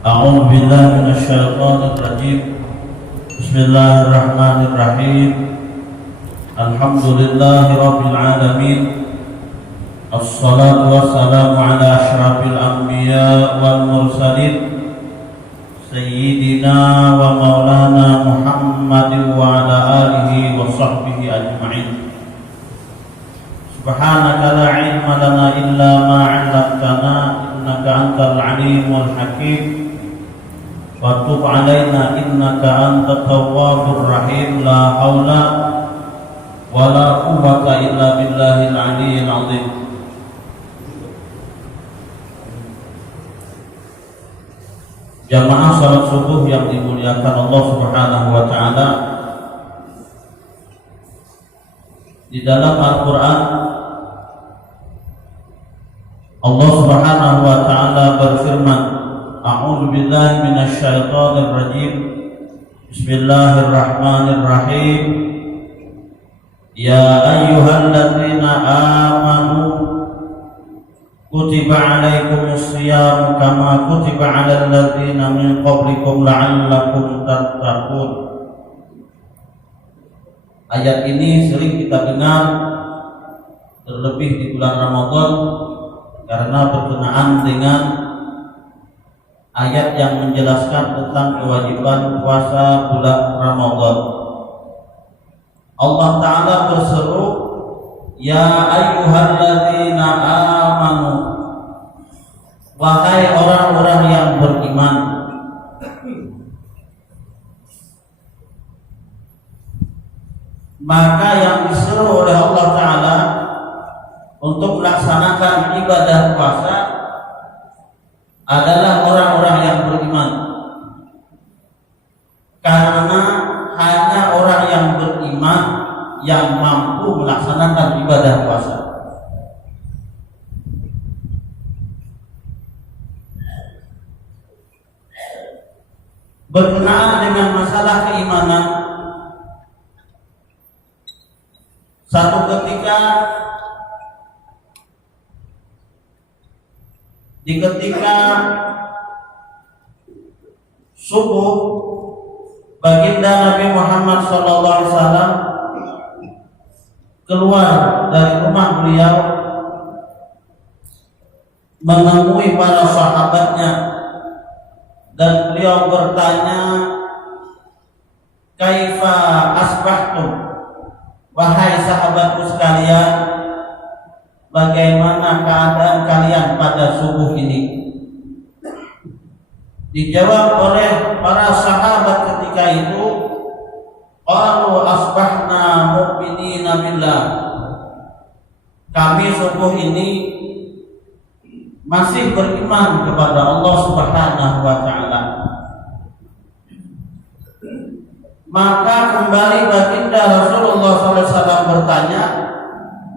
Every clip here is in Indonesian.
A'udzu billahi minasyaitonir rajim. Bismillahirrahmanirrahim. Alhamdulillahirabbil alamin. Assalatu wassalamu ala asyrafil anbiya wal mursalin Sayyidina wa maulana Muhammadin wa ala alihi wa sahbihi ajma'in. Subhanaka la ilma lana illa ma 'allamtana innaka antal alimul hakim. Wa tub 'alaina innaka antat tawwabur rahim. La haula wa la quwwata illa billahil 'aliyyil 'azim. Jamaah salat subuh yang dimuliakan Allah Subhanahu wa taala, di dalam Al-Qur'an Allah Subhanahu wa taala berfirman, A'udzu billahi minasyaitonir rajim. Bismillahirrahmanirrahim. Ya ayyuhalladzina amanu kutiba 'alaikumus shiyam kama kutiba 'alal ladzina min qablikum la'allakum tattaqun. Ayat ini sering kita dengar, terlebih di bulan Ramadan, karena berkenaan dengan ayat yang menjelaskan tentang kewajiban puasa bulan Ramadan. Allah Ta'ala berseru, Ya ayyuhalladzina amanu, wahai orang-orang yang beriman. Maka yang disuruh oleh Allah Ta'ala untuk melaksanakan ibadah puasa adalah orang-orang yang beriman, karena hanya orang yang beriman yang mampu melaksanakan ibadah puasa. Berkenaan dengan masalah keimanan, satu ketika subuh, baginda Nabi Muhammad SAW keluar dari rumah beliau menemui para sahabatnya, dan beliau bertanya, Kaifa asbahtum, wahai sahabatku sekalian, bagaimana keadaan kalian pada subuh ini? Dijawab oleh para sahabat ketika itu, qalu asbahna mu'minina billah, kami subuh ini masih beriman kepada Allah Subhanahu wa taala. Maka kembali baginda Rasulullah SAW bertanya,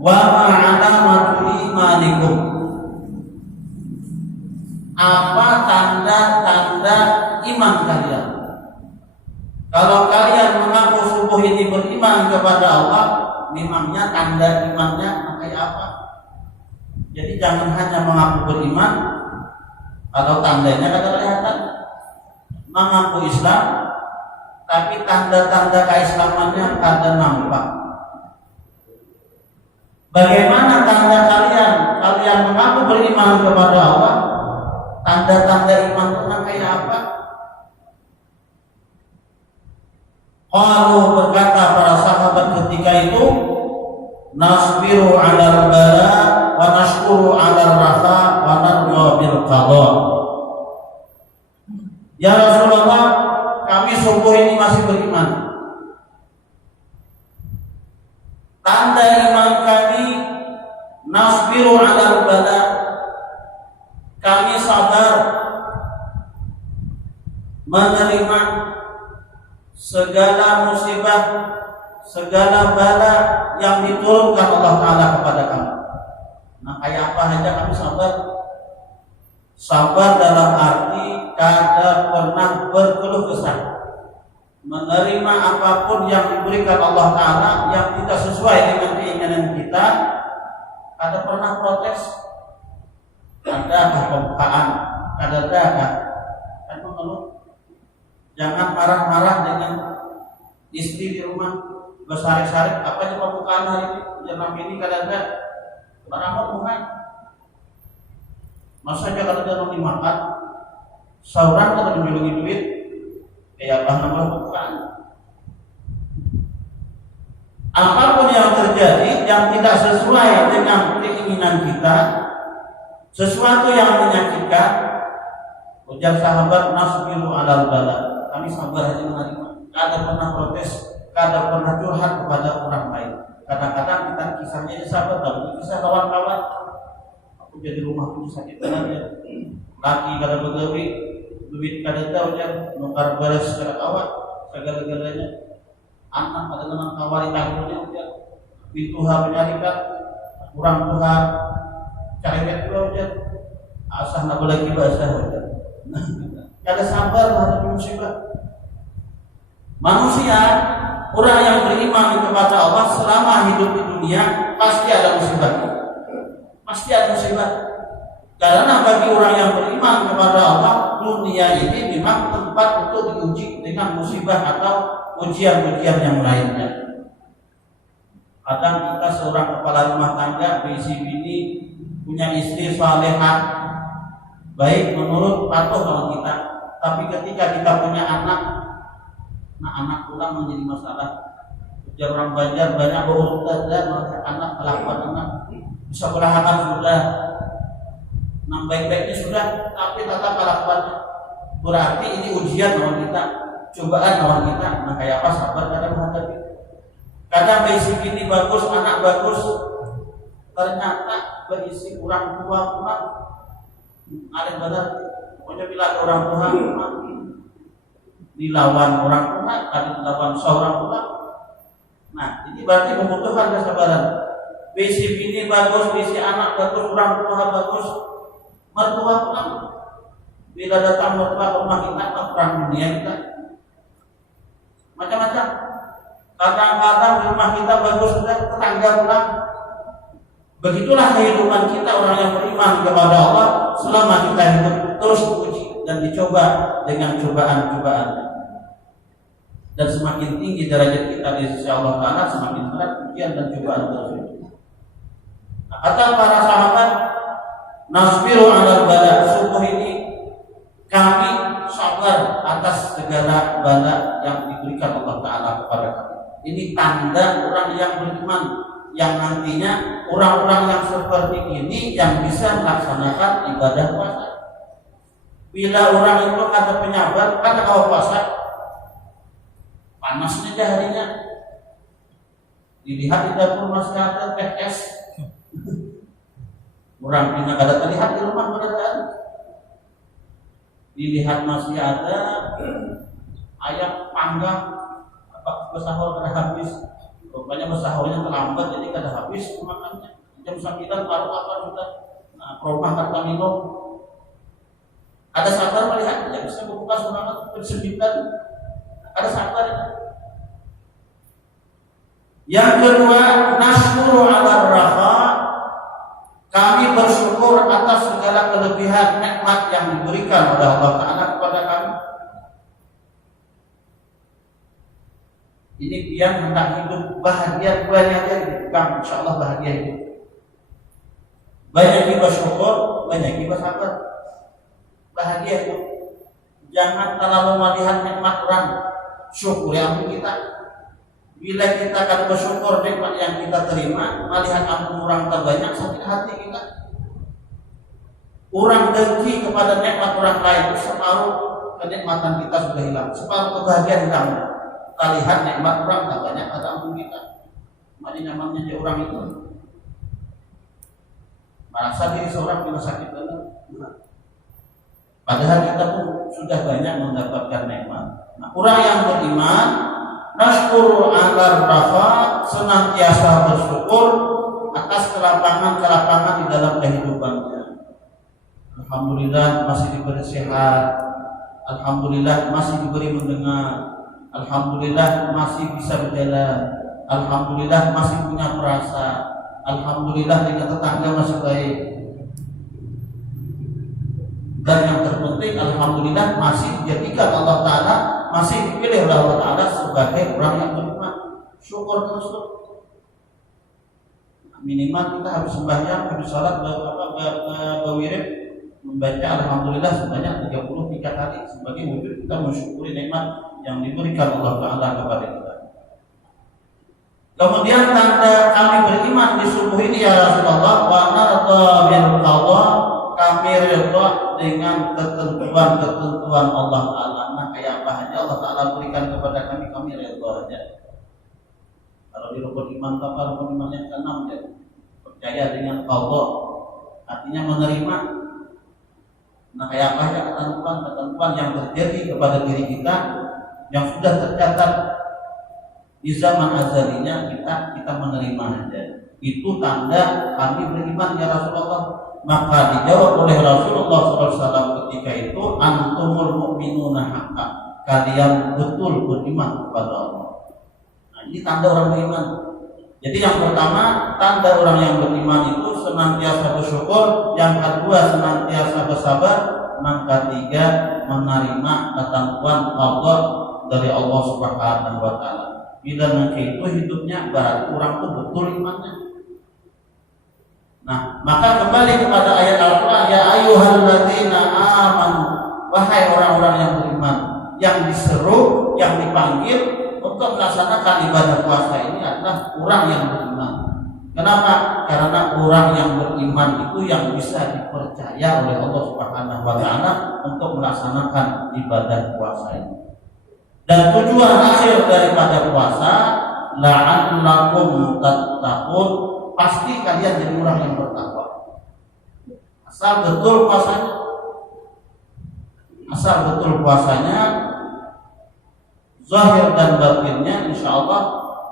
wa ma'alamatu imanikum, apa tanda-tanda iman kalian? Kalau kalian mengaku subuh ini beriman kepada Allah, memangnya tanda imannya kayak apa? Jadi jangan hanya mengaku beriman, kalau tandanya kada kelihatan. Mengaku Islam, tapi tanda-tanda keislamannya kada nampak. Bagaimana tanda kalian? Kalian mengaku beriman kepada Allah, tanda-tanda iman itu kayak apa? Qalu, berkata para sahabat ketika itu, nasbiru 'alal bala wa nashkuru 'alal raha wa narda bil qada. Ya Rasulullah, kami subuh ini masih beriman. Tanda iman kami, nasbiru 'alal bala, kami sabar menerima segala musibah, segala bala yang diturunkan Allah Ta'ala kepada kami. Nah, kayak apa aja kami sabar? Sabar dalam arti kada pernah berkeluh kesah, menerima apapun yang diberikan Allah Ta'ala yang tidak sesuai dengan keinginan kita, kada pernah protes, ada kepekaan, kada ada kan Jangan marah-marah dengan istri di rumah, besarik-sarik apa aja pembukaan hari ini, jam ini kadang-kadang barang mulai. Masa aja kalau dia mau dimakan, sauran kalau menjulungi duit, kayak apa nama bukan. Apapun yang terjadi yang tidak sesuai dengan keinginan kita, sesuatu yang menyakitkan, ujar sahabat nasbiru alal bala, kami sabar aja menerima. Kadang pernah protes, kadang pernah curhat kepada orang lain. Kadang-kadang kita kisahnya di sahabat, tapi kisah kawan-kawan. Aku jadi rumah punya sakit banget ya. Laki kada begawi, duit kada tahu ya, nukar beres kada awak, segala-galanya. Anak ada teman kawari tangguhnya ujar, bintuha menyarikan, kurang tuha, cariwet pula ujar, asah nak boleh kibasah ujar. Kada sabar menghadapi musibah. Manusia, orang yang beriman kepada Allah selama hidup di dunia pasti ada musibah. Pasti ada musibah. Karena bagi orang yang beriman kepada Allah, dunia ini memang tempat untuk diuji dengan musibah atau ujian-ujian yang lainnya. Kadang kita seorang kepala rumah tangga, berisi bini, punya istri salehah, baik menurut patuh sama kita. Tapi ketika kita punya anak, nah anak pulang menjadi masalah. Ujar orang Banjar banyak berurutan dan anak kelakuan anak bisa berahakan sudah, nah baik-baiknya sudah, tapi tetap kelakuannya. Berarti ini ujian lawan kita, cobaan lawan kita. Nah kayak apa sabar kadang menghadapi. Kadang berisi bini bagus, anak bagus, ternyata berisi orang tua pulang. Ada benar, pokoknya bila ada orang tua dilawan orang tua, tadi dilawan seorang tua. Nah, ini berarti membutuhkan kesabaran. Bisi bini bagus, bisi anak bagus, orang tua bagus, mertua pulang. Bila datang mertua ke rumah kita, perang dunia kita, macam-macam. Kadang-kadang di rumah kita bagus, sudah tetangga pulang. Begitulah kehidupan kita orang yang beriman kepada Allah selama kita hidup terus diuji dan dicoba dengan cobaan-cobaan. Dan semakin tinggi derajat kita di sisi Allah Ta'ala, semakin berat ujian dan cobaan tersebut. Nah, kata para sahabat, nasbiru ala bala, sungguh ini kami sabar atas segala bala yang diberikan Allah Ta'ala kepada kami. Ini tanda orang yang beriman, yang nantinya orang-orang yang seperti ini yang bisa melaksanakan ibadah puasa. Bila orang itu kata penyabar, kata kau puasa, panasnya aja harinya. Dilihat di dapur masih ada teh es. Orang pindah kada terlihat di rumah berdasar. Dilihat masih ada ayam panggang, apa bersahur kada habis. Rupanya bersahurnya terlambat jadi kada habis makannya. Jam 9 baru apa sudah. Nah, rumah kata minum. Ada sabar melihat yang bisa membuka semangat bersembilan. Ada sabar. Yang kedua, nasyukuru ala raha. Kami bersyukur atas segala kelebihan nikmat yang diberikan oleh Allah Ta'ala kepada kami. Ini yang hendak hidup bahagia banyaknya dipegang, insyaallah bahagia hidup. Banyak kita syukur, banyak kita sabar. Bahagia hidup. Jangan terlalu melihat nikmat orang, syukur yang kita. Bila kita akan bersyukur nikmat yang kita terima, melihat ampun orang terbanyak, sakit hati kita. Orang dengki kepada nikmat orang lain, separuh kenikmatan kita sudah hilang, separuh kebahagiaan hilang. Kita lihat nikmat orang terbanyak, ada ampun kita. Mari nyamannya dia orang itu. Merasa diri seorang bila sakit banget. Padahal kita pun sudah banyak mendapatkan nikmat. Nah, orang yang beriman, nasyukuru ala rafa, senantiasa bersyukur atas kelapangan-kelapangan di dalam kehidupannya. Alhamdulillah masih diberi sehat, alhamdulillah masih diberi mendengar, alhamdulillah masih bisa berjalan, alhamdulillah masih punya perasa, alhamdulillah dengan tetangga masih baik. Dan yang terpenting, alhamdulillah masih dijadikan Allah Ta'ala masih dipilih oleh Allah Ta'ala sebagai orang yang beriman. Syukur terus. Minimal kita habis sembahyang, habis sholat, berwirid, membaca Alhamdulillah sebanyak 33 kali sebagai wujud kita mensyukuri nikmat yang diberikan Allah Ta'ala kepada kita. Kemudian tanda kami beriman di subuh ini ya Rasulullah, wa narda bil qada, kami rida dengan ketentuan Allah Ta'ala. Nah, kayak apa aja Allah Ta'ala berikan kepada kami rida aja. Kalau di rukun iman apa rukun iman yang keenam ya, percaya dengan qada, artinya menerima. Nah, kayak apa aja ketentuan yang terjadi kepada diri kita yang sudah tercatat di zaman azalinya, kita menerima aja. Itu tanda kami beriman ya Rasulullah. Maka dijawab oleh Rasulullah SAW ketika itu, antumul mu'minuna haqqa, kalian betul beriman kepada Allah. Nah, ini tanda orang beriman. Jadi yang pertama, tanda orang yang beriman itu senantiasa bersyukur, yang kedua senantiasa bersabar, yang ketiga menerima ketentuan Allah dari Allah Subhanahu wa Ta'ala. Bila nanti itu hidupnya berarti orang itu betul imannya. Nah, maka kembali kepada ayat Al-Quran, ya ayyuhalladzina amanu, wahai orang-orang yang beriman, yang diseru, yang dipanggil untuk melaksanakan ibadah puasa ini adalah orang yang beriman. Kenapa? Karena orang yang beriman itu yang bisa dipercaya oleh Allah Subhanahu wa Ta'ala untuk melaksanakan ibadah puasa ini. Dan tujuan akhir daripada puasa, la'allakum tattaqun, pasti kalian jadi orang yang bertakwa. Asal betul puasanya, zahir dan batinnya, insyaallah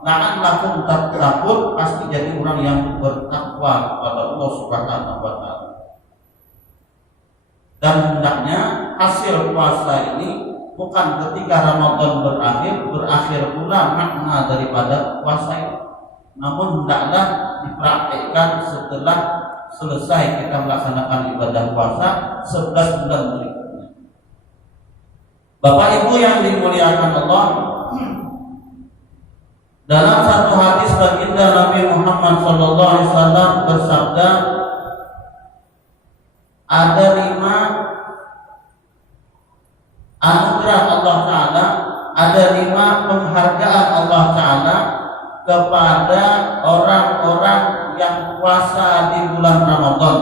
la'allakum tattaqun, pasti jadi orang yang bertakwa kepada Allah Subhanahu wa Ta'ala. Dan hendaknya hasil puasa ini bukan ketika Ramadan berakhir pula makna daripada puasa ini, namun hendaklah dipraktikkan setelah selesai kita melaksanakan ibadah puasa 11 bulan berikutnya. Bapak Ibu yang dimuliakan Allah, dalam satu hadis baginda Nabi Muhammad SAW bersabda, ada 5 anugerah Allah Ta'ala, ada 5 penghargaan Allah Ta'ala kepada orang-orang yang puasa di bulan Ramadan,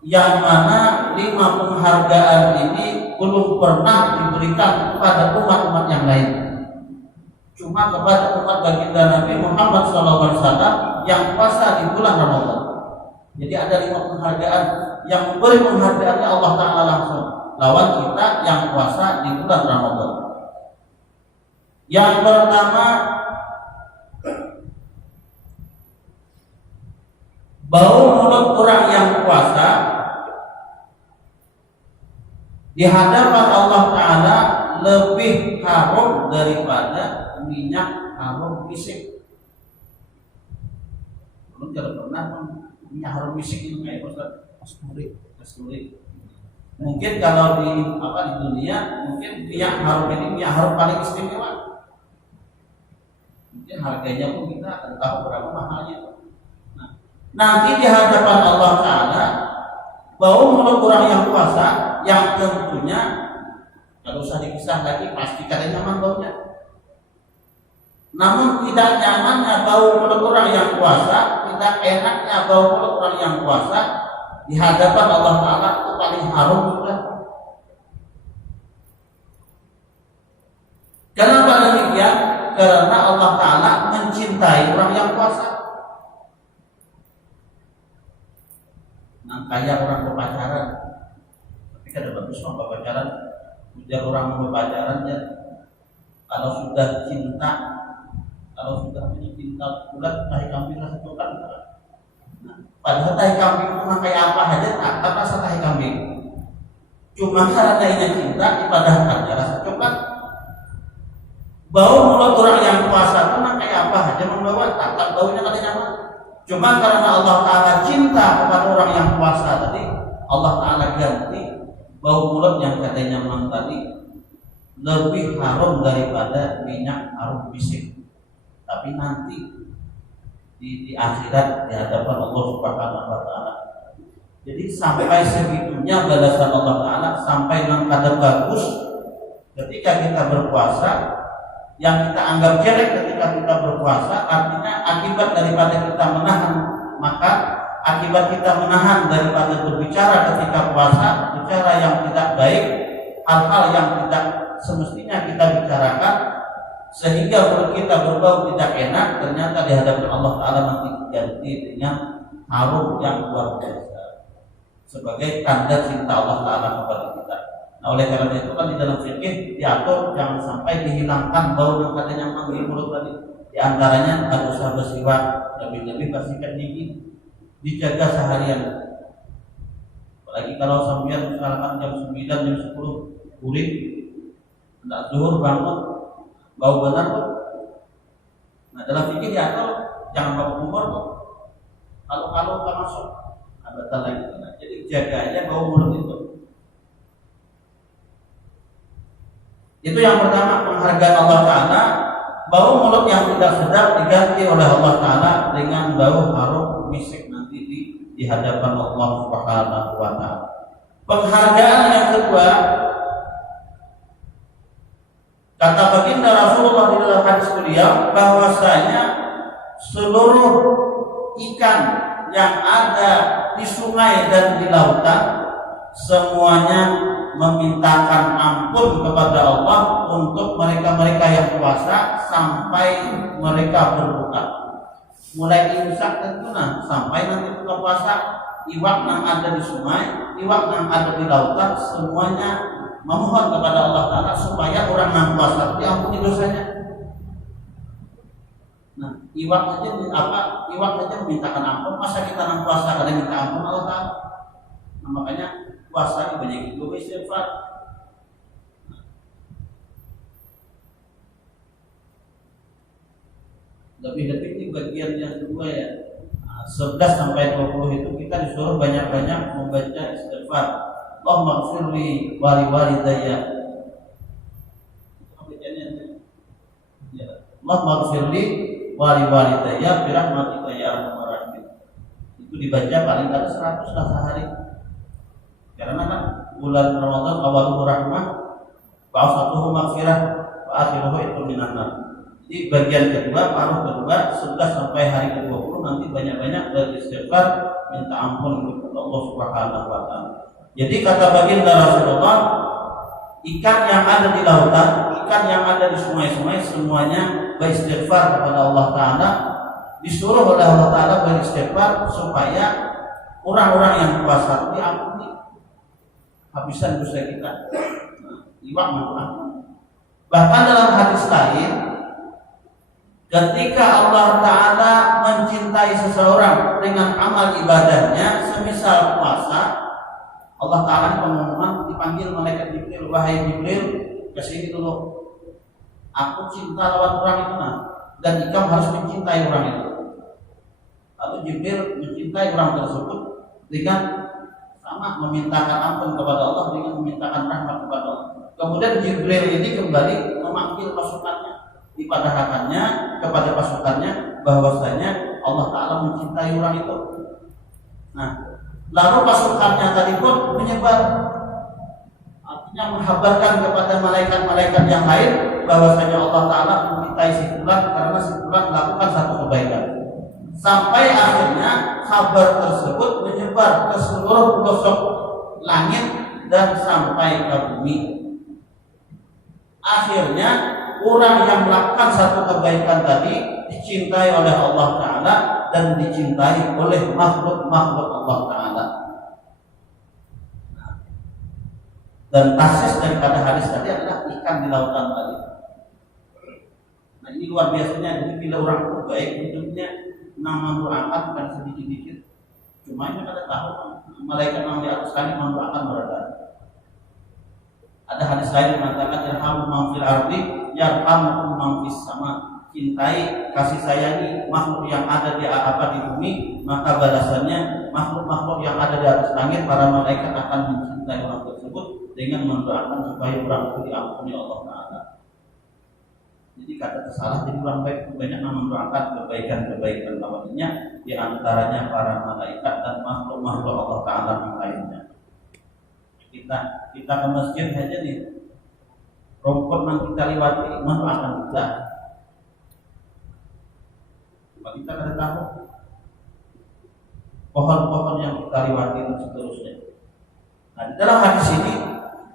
yang mana 5 penghargaan ini belum pernah diberikan kepada umat-umat yang lain, cuma kepada umat baginda Nabi Muhammad SAW yang puasa di bulan Ramadan. Jadi ada 5 penghargaan, yang memberi penghargaannya Allah Ta'ala langsung, lawan kita yang puasa di bulan Ramadan. Yang pertama, bau mulut orang yang puasa di hadapan Allah Ta'ala lebih harum daripada minyak harum misik. Belum pernah minyak harum misik itu kayak kasturi. Mungkin kalau di dunia, mungkin minyak harum ini minyak harum paling istimewa. Mungkin harganya pun kita akan tahu berapa mahalnya. Nah, nanti di hadapan Allah Ta'ala, bau mulut orang yang puasa, yang tentunya kalau usah dikisah lagi pasti kada nyaman baunya. Namun tidak nyamannya bau mulut orang yang puasa, tidak enaknya bau mulut orang yang puasa di hadapan Allah Ta'ala itu paling harum sudah. Kenapa demikian? Karena Allah Ta'ala mencintai orang yang puasa. Nah, kayak orang berpacaran, tapi kada bagus mah berpacaran. Ujar orang berpacaran ya, kalau sudah cinta, bulat tahi kambing rasa coklat. Padahal tahi kambing itu kayak apa aja, tak rasa tahi kambing. Cuma karena ini cinta, ibadah aja rasa coklat. Bau mulut orang yang puasa itu kayak apa aja membawa, tak baunya kada nyaman. Cuma karena Allah Ta'ala cinta kepada orang yang puasa tadi, Allah Ta'ala ganti bau mulut yang kada nyaman tadi lebih harum daripada minyak harum misik. Tapi nanti di akhirat di hadapan Allah Subhanahu wa taala. Jadi sampai segitunya balasan Allah taala, sampai yang kada bagus ketika kita berpuasa, yang kita anggap jelek ketika kita berpuasa, artinya akibat daripada kita menahan, maka akibat kita menahan daripada berbicara ketika puasa, bicara yang tidak baik, hal-hal yang tidak semestinya kita bicarakan, sehingga mulut kita berbau tidak enak, ternyata di hadapan Allah Ta'ala nanti diganti dengan harum yang luar biasa sebagai tanda cinta Allah Ta'ala kepada kita. Nah, oleh karena itu kan di dalam fikih diatur jangan sampai dihilangkan bau yang katanya di mulut tadi. Di antaranya harus usah bersiwak, lebih-lebih bersihkan gigi, dijaga seharian. Apalagi kalau sambil misalkan jam 9, jam 10 kuring, hendak zuhur bangun bau benar tuh. Nah, dalam fikih diatur jangan bau kumur tuh. Kalau tak masuk ada lagi. Nah, jadi jaga aja bau mulut itu. Itu yang pertama, penghargaan Allah Ta'ala. Bau mulut yang tidak sedap diganti oleh Allah Ta'ala dengan bau harum misik nanti di hadapan Allah Subhanahu wa Ta'ala. Penghargaan yang kedua, kata baginda Rasulullah di dalam hadis beliau bahwasanya seluruh ikan yang ada di sungai dan di lautan semuanya memintakan ampun kepada Allah untuk mereka-mereka yang puasa sampai mereka berbuka. Mulai imsak tentu sampai nanti buka puasa, iwak yang ada di sungai, iwak yang ada di lautan semuanya memohon kepada Allah Ta'ala supaya orang yang puasa diampuni dosanya. Nah, iwak aja memintakan ampun, masa kita yang puasa kada minta ampun Allah Ta'ala? Nah, makanya puasa banyak itu istighfar. Lebih-lebih ini bagian yang kedua ya. 11 sampai 20 itu kita disuruh banyak-banyak membaca istighfar. Allahumma ighfirli wa li walidayya. Allahumma ighfirli wa li walidayya bi rahmatika ya arhamar rahimin. Itu dibaca paling tidak 100 lah sehari. Karena kan bulan Ramadan awaluhu rahmah wa awsatuhu maghfirah wa akhiruhu itu minan nar. Jadi bagian kedua, paruh kedua 11 sampai hari ke-20 nanti banyak-banyak beristighfar minta ampun kepada Allah Subhanahu wa taala. Jadi kata baginda Rasulullah, ikan yang ada di lautan, ikan yang ada di sungai-sungai semuanya beristighfar kepada Allah Ta'ala, disuruh oleh Allah Ta'ala beristighfar supaya orang-orang yang puasa diampuni habisan dosa kita. Iwak maaf. Bahkan dalam hadis lain, ketika Allah Ta'ala mencintai seseorang dengan amal ibadahnya, semisal puasa, Allah Ta'ala pengumuman dipanggil malaikat Jibril, wahai Jibril, kesini dulu. Aku cinta lawan orang itu dan ikam harus mencintai orang itu. Lalu Jibril mencintai orang tersebut dengan sama memintakan ampun kepada Allah dengan memintakan rahmat kepada Allah. Kemudian Jibril ini kembali memanggil pasukannya, dipadahkannya kepada pasukannya bahwasanya Allah Ta'ala mencintai orang itu. Nah, lalu pasukannya tadi pun menyebar, artinya menghabarkan kepada malaikat-malaikat yang lain bahwasanya Allah Ta'ala mencintai si fulan karena si fulan melakukan satu kebaikan. Sampai akhirnya kabar tersebut menyebar ke seluruh pelosok langit dan sampai ke bumi. Akhirnya orang yang melakukan satu kebaikan tadi dicintai oleh Allah Ta'ala dan dicintai oleh makhluk-makhluk Allah Ta'ala. Dan tasis daripada hadis tadi adalah ikan di lautan tadi. Nah, ini luar biasanya. Jadi bila orang itu baik hidupnya mendoakan bukan sedikit-sedikit. Cuma ini ada tahu malaikat yang di atas kami mendoakan mereka. Ada hadis lain mengatakan yarhamu man fil ardi yarhamukum man fis sama. Cintai, kasih sayangi makhluk yang ada di bumi, maka balasannya makhluk-makhluk yang ada di atas langit, para malaikat akan mencintai orang tersebut dengan mendoakan supaya orang itu diampuni Allah Ta'ala. Jadi kata tersalah, jadi orang baik banyak mendoakan kebaikan-kebaikan lawannya, di antaranya para malaikat dan makhluk-makhluk Allah Ta'ala yang lainnya. Kita ke masjid aja nih, rumput yang kita lewati mendoakan kita. Coba kita kada tahu pohon-pohon yang kita lewati dan seterusnya. Nah, di dalam hadis ini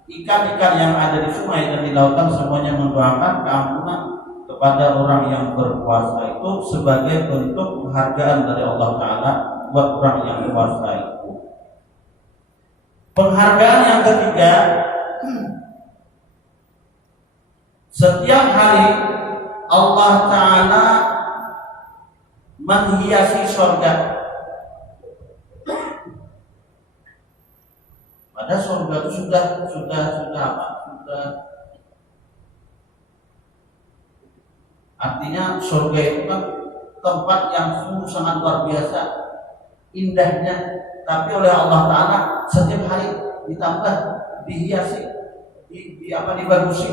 ikan-ikan yang ada di sungai dan di lautan semuanya mendoakan keampunan kepada orang yang berpuasa itu sebagai bentuk penghargaan dari Allah Ta'ala buat orang yang puasa itu. Penghargaan yang ketiga, setiap hari Allah Ta'ala menghiasi surga. Pada surga itu sudah artinya surga itu kan tempat yang sungguh sangat luar biasa indahnya, tapi oleh Allah Ta'ala setiap hari ditambah, dihiasi, dibagusi.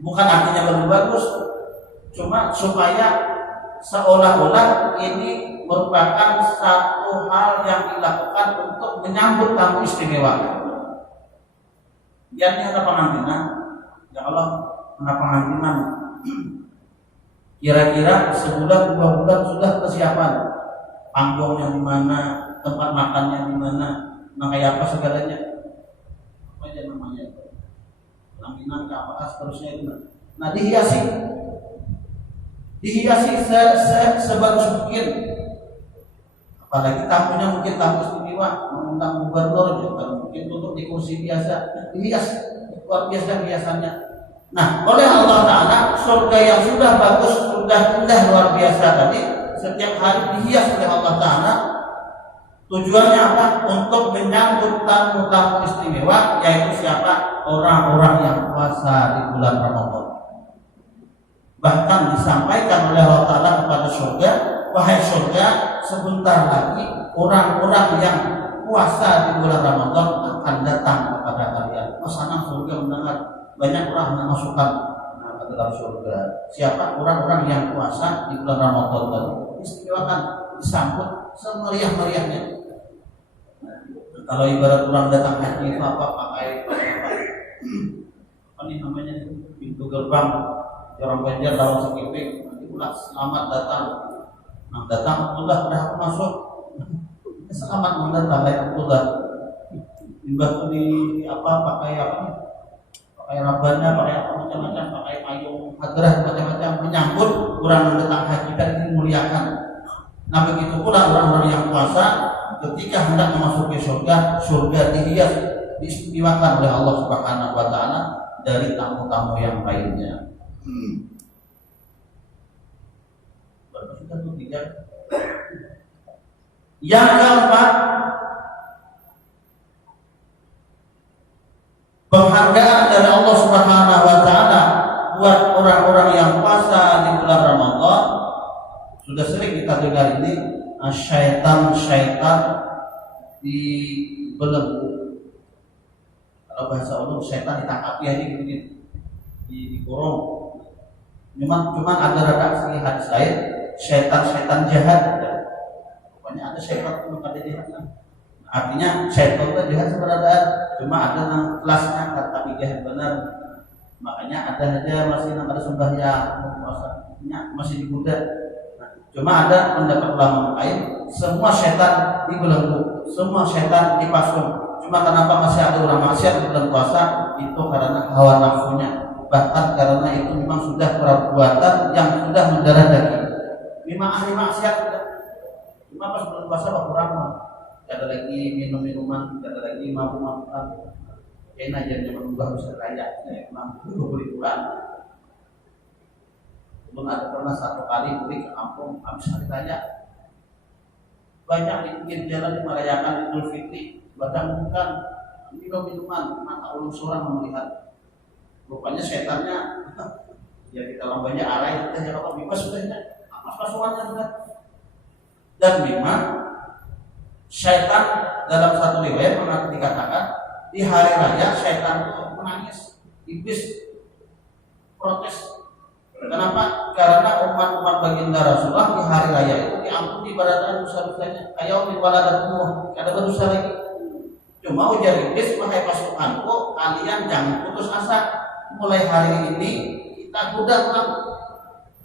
Bukan artinya bagus, cuma supaya seolah-olah ini merupakan satu hal yang dilakukan untuk menyambut tamu istimewa. Biarnya ada pengantinan, ya Allah, ada pengantinan. Kira-kira sebulan 2 bulan sudah persiapan, panggungnya di mana, tempat makannya di mana, kayak apa segalanya, apa aja namanya, pelaminan, apa seterusnya itu. Nah, dihiasi sebagus mungkin. Apalagi tamunya mungkin tamu istimewa, mengundang gubernur, mungkin duduk di kursi biasa, dihias luar biasa hiasannya. Nah, oleh Allah Ta'ala surga yang sudah bagus, sudah indah luar biasa tadi, setiap hari dihias oleh Allah Ta'ala. Tujuannya apa? Untuk menyambut tamu-tamu istimewa, yaitu siapa? Orang-orang yang puasa di bulan Ramadan. Bahkan disampaikan oleh Allah Ta'ala kepada surga, wahai surga, sebentar lagi orang-orang yang puasa di bulan Ramadan akan datang kepada kalian. Pasangan surga mendengar banyak orang yang masukkan ke dalam surga. Siapa? Orang-orang yang puasa di bulan Ramadan tadi istimewakan, disambut semeriah-meriahnya. Kalau ibarat orang datang haji pakai apa nih namanya, pintu gerbang orang Banjar dalam sekipik, nanti ulah selamat datang. Nah, datang udah aku masuk. Selamat mendatang, udah. Tiba di pakai rabanya, pakai apa macam-macam, pakai payung hadrah macam-macam menyambut orang yang datang haji dan dimuliakan. Nah, begitu pula orang-orang yang puasa ketika hendak memasuki surga dihias, diistimewakan oleh Allah Subhanahu wa Ta'ala dari tamu-tamu yang lainnya. Yang keempat, penghargaan dari Allah Subhanahu wa Ta'ala buat orang-orang yang puasa di bulan Ramadan. Sudah sering kita dengar ini, syaitan dibelenggu. Kalau bahasa ulun, syaitan ditangkap ya dikurung. Cuman ada redaksi hadis lain, syaitan jahat. Pokoknya ada syaitan itu ada jahatnya. Artinya syaitan itu jahat sebenarnya, cuma ada yang kelasnya tapi jahat benar. Makanya ada aja masih ada sembahyang, puasanya masih digoda. Cuma ada pendapat ulama lain, semua syaitan dibelenggu, semua syaitan dipasung. Cuma kenapa masih ada orang maksiat di bulan puasa? Itu karena hawa nafsunya. Bahkan karena itu memang sudah perbuatan yang sudah mendarah daging. Memang ahli maksiat sudah. Cuma pas bulan puasa kurang, tidak ada lagi minum-minuman, tidak ada lagi mabuk-mabukan. Kayaknya aja menunggu harus raya, mampu beli pulang. Belum ada pernah satu kali beli ke kampung habis hari raya. Banyak di pinggir jalan merayakan Idul Fitri, bukan minum-minuman, maka ulun seorang melihat. Rupanya setannya ya kita lambanya arah itu ya Allah bebas sudahnya pas-pasuannya sudah. Dan memang syaitan dalam satu riwayat pernah dikatakan di hari raya setan itu menangis, iblis protes. Kenapa? Karena umat-umat baginda Rasulullah di hari raya itu diampuni ibaratnya dosa-dosanya. Kayak waladatmu, ada berdosa lagi. Cuma ujar iblis, wahai pasukanku, kalian jangan putus asa. Mulai hari ini kita udah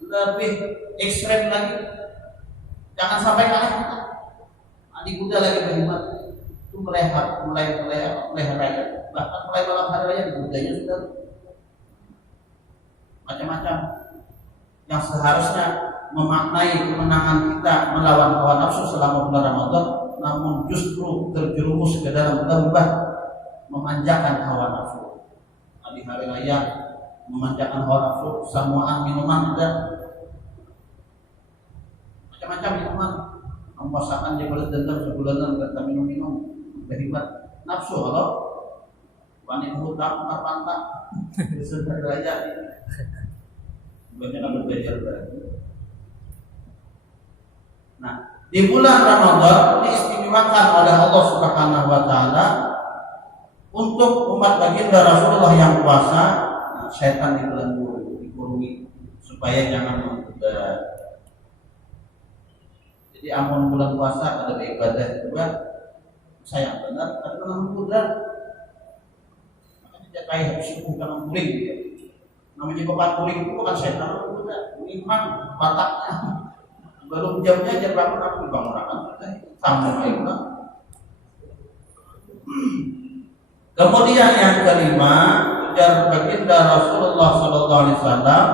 lebih ekstrem lagi. Jangan sampai kalah kita. Dikuda lagi berhemat. Itu mulai hari raya. Bahkan mulai malam hari raya dikudanya sudah macam-macam. Yang seharusnya memaknai kemenangan kita melawan hawa nafsu selama bulan Ramadan, namun justru terjerumus ke dalam lembah memanjakan hawa nafsu. Di hari raya memanjakan hawa nafsu, samuan minuman ada macam-macam minuman, memuasakan dia boleh dendam sebulanan kata minum-minum berhemat nafsu. Kalau wanita hutang pantang di hari raya banyak yang belajar berarti. Nah, di bulan Ramadan diistimewakan oleh Allah Subhanahu wa taala untuk umat baginda Rasulullah yang puasa. Nah, setan dibelenggu, dikurungi supaya jangan menggoda. Jadi amun bulan puasa ada ibadah juga sayang benar, tapi menggoda. Makanya dia kayak habis subuh kan kuring gitu. Namanya bapak kuring itu bukan setan, udah iman bataknya. Belum jamnya aja bangun aku bangun sama itu. Kemudian yang kelima, ujar baginda Rasulullah sallallahu alaihi wasallam,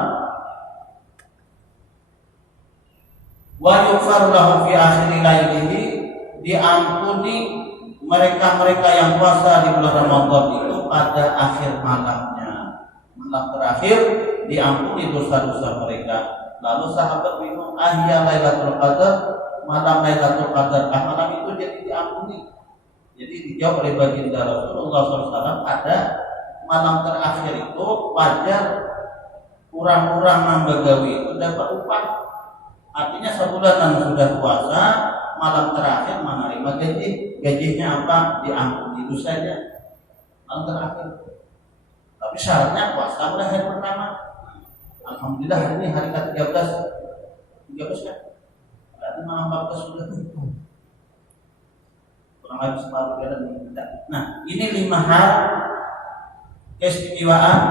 wa yughfaru lahu fi akhir lailihi, diampuni mereka-mereka yang puasa di bulan Ramadan itu pada akhir malamnya. Malam terakhir diampuni dosa-dosa mereka. Lalu sahabat bingung, ahya Lailatul Qadar, malam Lailatul Qadar, malam itu jadi diampuni. Jadi dijawab oleh baginda Rasulullah SAW, pada malam terakhir itu wajar orang-orang membagawi itu dapat upah. Artinya sebulanan sudah puasa, malam terakhir menerima gaji. Gajinya apa? Diampuni dosanya malam terakhir. Tapi syaratnya puasa pada hari pertama. Alhamdulillah hari ini hari ke-13 kan? Berarti malam 14 sudah kurang lebih separuh dan tidak. Nah, ini 5 hal keistimewaan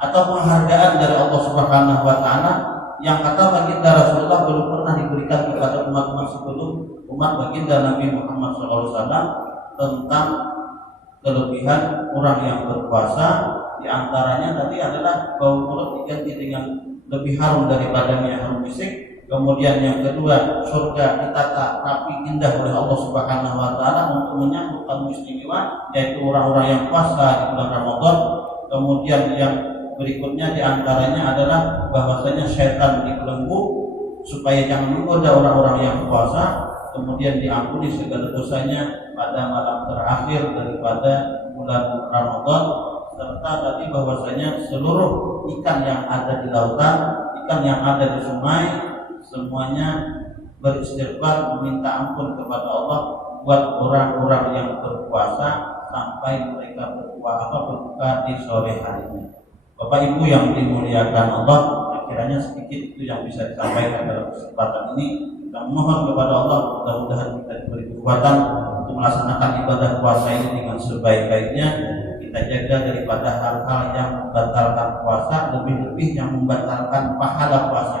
atau penghargaan dari Allah Subhanahu wa taala yang kata baginda Rasulullah belum pernah diberikan kepada umat-umat sebelum umat baginda Nabi Muhammad SAW tentang kelebihan orang yang berpuasa. Di antaranya tadi adalah bau mulut diganti dengan lebih harum daripada minyak harum misik. Kemudian yang kedua, surga ditata rapi indah oleh Allah Subhanahu wa taala untuk menyambut tamu istimewa, yaitu orang-orang yang puasa di bulan Ramadan. Kemudian yang berikutnya di antaranya adalah bahwasanya setan dibelenggu supaya jangan menggoda orang-orang yang puasa. Kemudian diampuni segala dosanya pada malam terakhir daripada bulan Ramadan. Serta tadi bahwasanya seluruh ikan yang ada di lautan, ikan yang ada di sungai, semuanya beristighfar meminta ampun kepada Allah buat orang-orang yang berpuasa sampai mereka berbuka di sore harinya. Bapak Ibu yang dimuliakan Allah, kiranya sedikit itu yang bisa disampaikan dalam kesempatan ini. Kita mohon kepada Allah mudah-mudahan kita diberi kekuatan untuk melaksanakan ibadah puasa ini dengan sebaik-baiknya. Kita jaga daripada hal-hal yang membatalkan puasa, lebih-lebih yang membatalkan pahala puasa.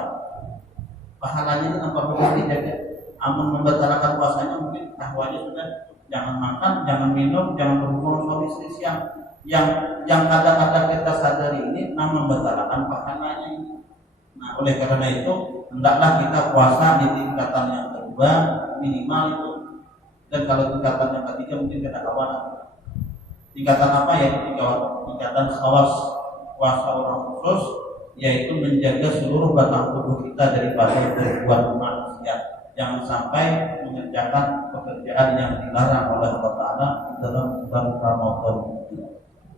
Pahalanya itu tanpa perlu dijaga. Amun membatalkan puasanya mungkin ahwanya sudah jangan makan, jangan minum, jangan berhubungan suami istri siang. Yang kadang-kadang kita sadari ini namun membatalkan pahalanya. Nah, oleh karena itu hendaklah kita puasa di tingkatan yang kedua minimal itu, dan kalau tingkatan yang ketiga mungkin kita kawan. Tingkatan apa ya? Tingkatan khawas, puasa orang khusus, yaitu menjaga seluruh batang tubuh kita daripada berbuat maksiat. Jangan sampai mengerjakan pekerjaan yang dilarang oleh Allah Ta'ala dalam bulan Ramadan.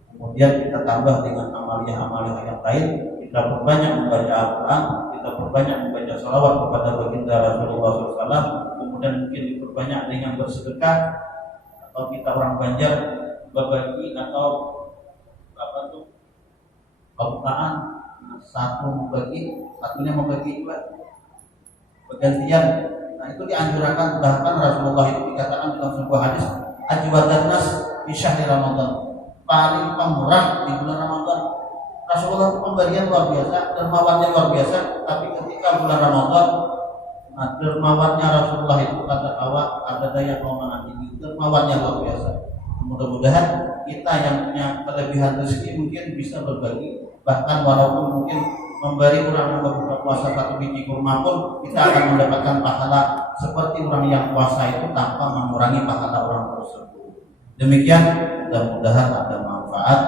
Kemudian kita tambah dengan amalia-amalia yang lain. Kita perbanyak membaca Al-Quran, kita perbanyak membaca salawat kepada baginda Rasulullah SAW. Kemudian mungkin diperbanyak dengan bersedekah, atau kita orang Banjar berbagi atau apa tuh kebukaan, satu membagi, satunya membagi juga bergantian. Nah itu dianjurkan, bahkan Rasulullah itu dikatakan dalam sebuah hadis, ajwadan nas di syahri Ramadan, paling pemurah di bulan Ramadan. Rasulullah itu pemberian luar biasa, dermawannya luar biasa, tapi ketika bulan Ramadan, nah dermawannya Rasulullah itu kata awak ada daya komangan ini, dermawannya luar biasa. Mudah-mudahan kita yang punya kelebihan rezeki mungkin bisa berbagi, bahkan walaupun mungkin memberi orang yang berbuka puasa satu biji kurma pun kita akan mendapatkan pahala seperti orang yang puasa itu tanpa mengurangi pahala orang tersebut. Demikian, mudah-mudahan ada manfaat,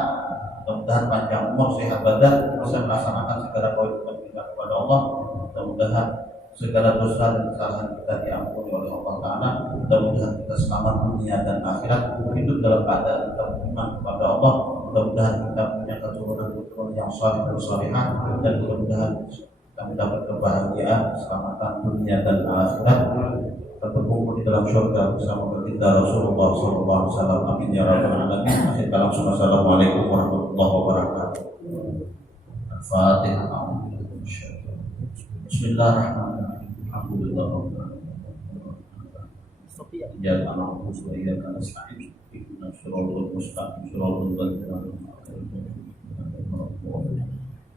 mudah-mudahan panjang umur, sehat badan, bisa melaksanakan segala kewajiban kita kepada Allah. Mudah-mudahan segala dosa dan kesalahan kita diampuni oleh Allah Ta'ala. Mudah-mudahan kita selamat dunia dan akhirat, hidup dalam keadaan kita beriman kepada Allah. Mudah-mudahan kita punya keturunan yang saleh dan salihah, dan mudah-mudahan kita mendapat kebahagiaan, keselamatan dunia dan akhirat, kita berkumpul di dalam surga bersama baginda Rasulullah SAW. Amin ya rabbal alamin. Akhir kalam, assalamualaikum warahmatullahi wabarakatuh. Al-Fatihah. Bismillahirrahmanirrahim. Alhamdulillah. Iyyaka na'budu wa iyyaka nasta'in. Ihdinas siratal mustaqim, siratal ladzina an'amta 'alaihim.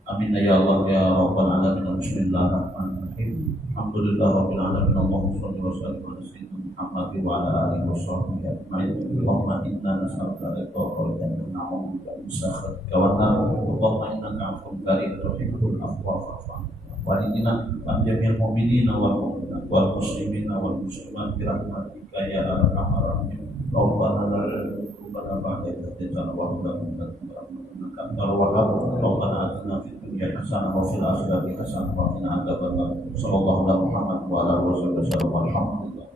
Amin ya Allah ya rabbal alamin. Bismillahirrahmanirrahim. Alhamdulillah rabbil alamin. Allahumma shalli wa sallim ala sayyidina Muhammad wa ala alihi wa sahbihi ajma'in. Allahumma inna nas'aluka ridhaka wal jannata wa na'udzu bika min sakhatika wan nar. Allahumma innaka 'afuwwun karim tuhibbul 'afwa fa'fu 'anna. Walidina wa jami'il mu'minina wal mu'minat wal muslimina wal muslimat bi rahmatika ya arhamar rahimin. Rabbana la tuzigh qulubana ba'da idh hadaytana wa hab lana min ladunka rahmatan innaka antal wahhab. Rabbana atina fid dunya hasanah wa fil akhirati hasanah wa qina adzabannar. Sallallahu alaihi wa sallam wa ala alihi wa sahbihi. Alhamdulillah.